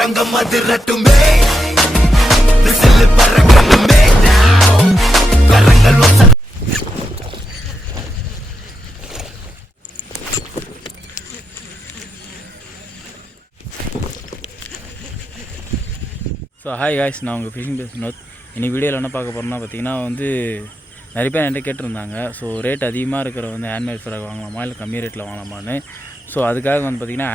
அரங்கம் அதிரட்டுமே விசில் பறக்கணுமே கரங்கள் so hi guys, நான் உங்கள் ஃபிஷிங் பேஸ் வினோத். இன்றைக்கி வீடியோவில் என்ன பார்க்க போகிறோம்னா பார்த்தீங்கன்னா நிறைய பேர் என்கிட்ட கேட்டிருந்தாங்க. ஸோ ரேட் அதிகமாக இருக்கிற ஹேண்ட்மேட் ஃப்ராக் வாங்கலாமா இல்லை கம்மி ரேட்டில் வாங்கலாமான்னு. ஸோ அதுக்காக பார்த்திங்கன்னா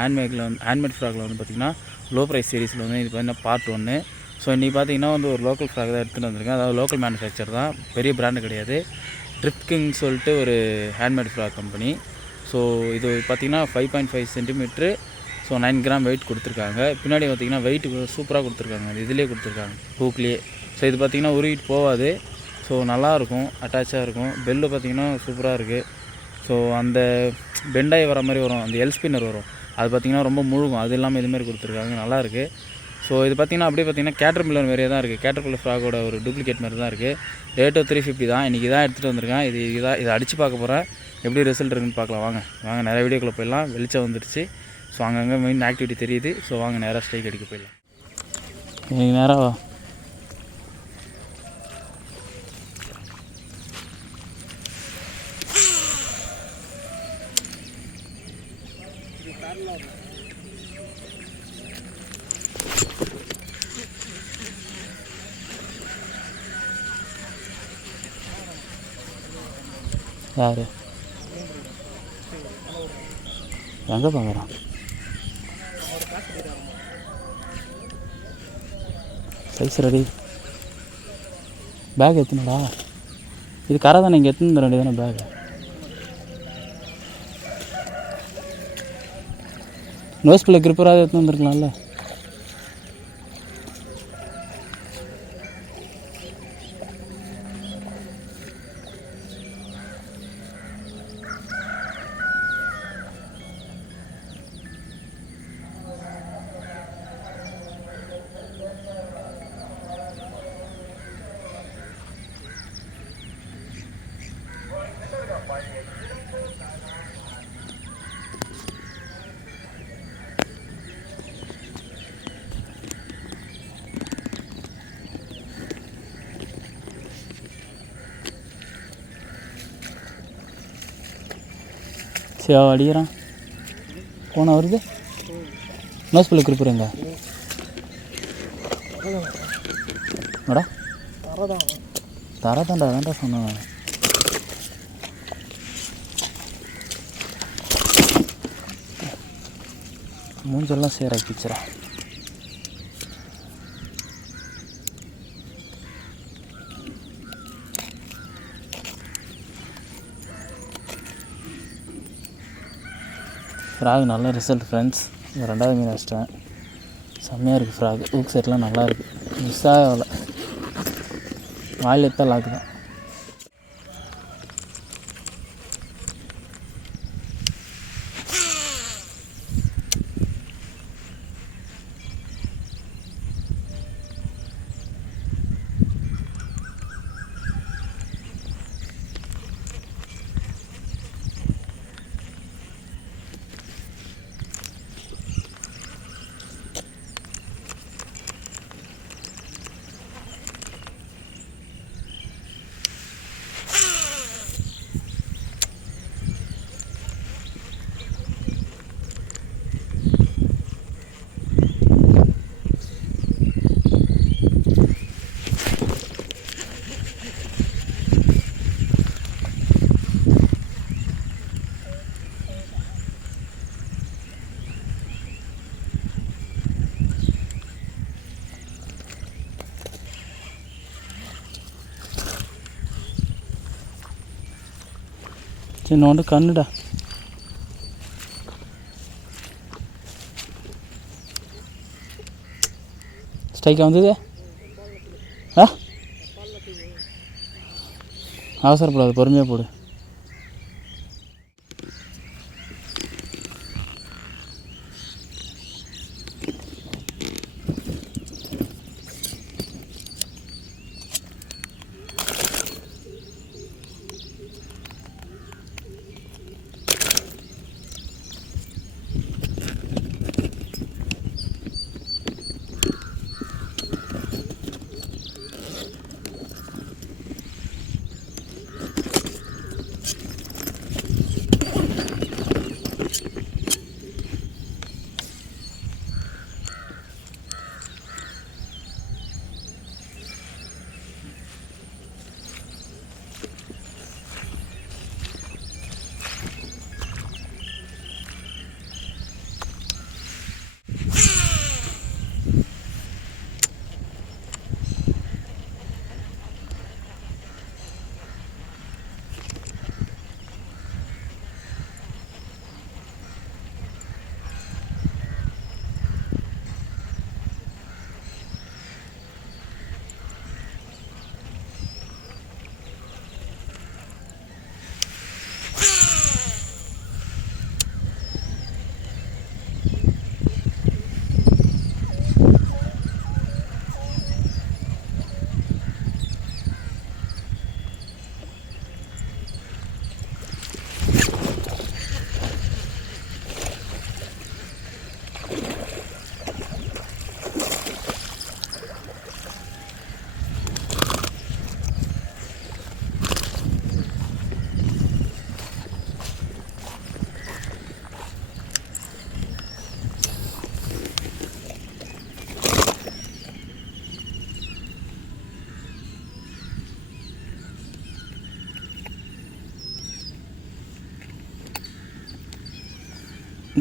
ஹேண்ட்மேட் ஃப்ராகில் பார்த்திங்கன்னா லோ ப்ரைஸ் சீரிஸில் இது பார்த்திங்கன்னா பார்ட் 1. ஸோ இன்றைக்கி பார்த்திங்கன்னா ஒரு லோக்கல் ஃப்ராக் தான் எடுத்துகிட்டு வந்திருக்கேன். அதாவது லோக்கல் மேனுஃபேக்சர் தான், பெரிய பிராண்டு கிடையாது. ட்ரிப்கிங் சொல்லிட்டு ஒரு ஹேண்ட்மேட் ஃப்ராக் கம்பெனி. ஸோ இது பார்த்திங்கன்னா 5.5 சென்டிமீட்ரு. ஸோ 9 கிராம் வெயிட் கொடுத்துருக்காங்க. பின்னாடி பார்த்திங்கன்னா வெயிட் சூப்பராக கொடுத்துருக்காங்க, இதிலே கொடுத்துருக்காங்க ஹூக்லேயே. ஸோ இது பார்த்திங்கன்னா உருவிட்டு போகாது. ஸோ நல்லாயிருக்கும், அட்டாச்சாக இருக்கும். பெல்லு பார்த்திங்கன்னா சூப்பராக இருக்குது. ஸோ அந்த பெண்டாகி வர மாதிரி வரும், அந்த எல் ஸ்பின்னர் வரும், அது பார்த்திங்கன்னா ரொம்ப முழுகும். அது இல்லாமல் இதுமாரி கொடுத்துருக்காங்க, நல்லாயிருக்கு. ஸோ இது பார்த்திங்கன்னா அப்படியே பார்த்திங்கன்னா கேட்டர்பில்லர் மாதிரியே தான் இருக்குது. கேட்டர்பில்லர் ஃப்ராகோட ஒரு டூப்ளிகேட் மாதிரி தான் இருக்குது. ரேட்டு 350 தான். இன்றைக்கி தான் எடுத்துகிட்டு வந்திருக்கேன். இதை அடித்து பார்க்க போகிறேன், எப்படி ரிசல்ட் இருக்குன்னு பார்க்கலாம். வாங்க நிறைய வீடியோக்குள்ளே போயிடலாம். வெளிச்சம் வந்துடுச்சு. ஸோ அங்கங்கே மெயின் ஆக்டிவிட்டி தெரியுது. ஸோ வாங்க நேராக ஸ்ட்ரைக் அடிக்க போயிடலாம். நீங்கள் நேராக யார் எங்கே பார்க்குறான்? Size ready. பேக் எத்தனடா? இது கரை தானே, இங்கே எத்தனை ரெண்டு தானே பேக். நோஸ் பிள்ளை கிரிப்பராக எடுத்துன்னு வந்துருக்கலாம்ல. சரி, அடிக்கிறான். போன வருது. நோஸ் பிள்ளை குறிப்பிடுங்க மேடா. தரதாண்டா வேண்டா சொன்னாங்க. மூஞ்செல்லாம் சேராக்கிச்சுரா. ஃப்ராக் நல்ல ரிசல்ட் ஃப்ரெண்ட்ஸ். ரெண்டாவது மீன் வச்சிட்டேன். செம்மையாக இருக்குது ஃப்ராக். ஊக் செட்லாம் நல்லா இருக்குது. மிஸ் ஆகலை. வாயில் எடுத்தால் லாக்கு தான். சின்னோண்டு கண்ணுடா. ஸ்ட்ரைக்காக வந்தது. அவசரப்படாது, பொறுமையாக போடு.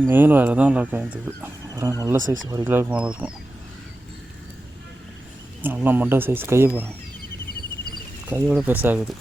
மேல் வேறு தான் லாக் ஆகிருந்தது. வேறு நல்ல சைஸ் 1 கிலோவுக்கு மேலே இருக்கும். நல்லா மொட்டை சைஸ் கையை போகிறேன், கையோட பெருசாகுது.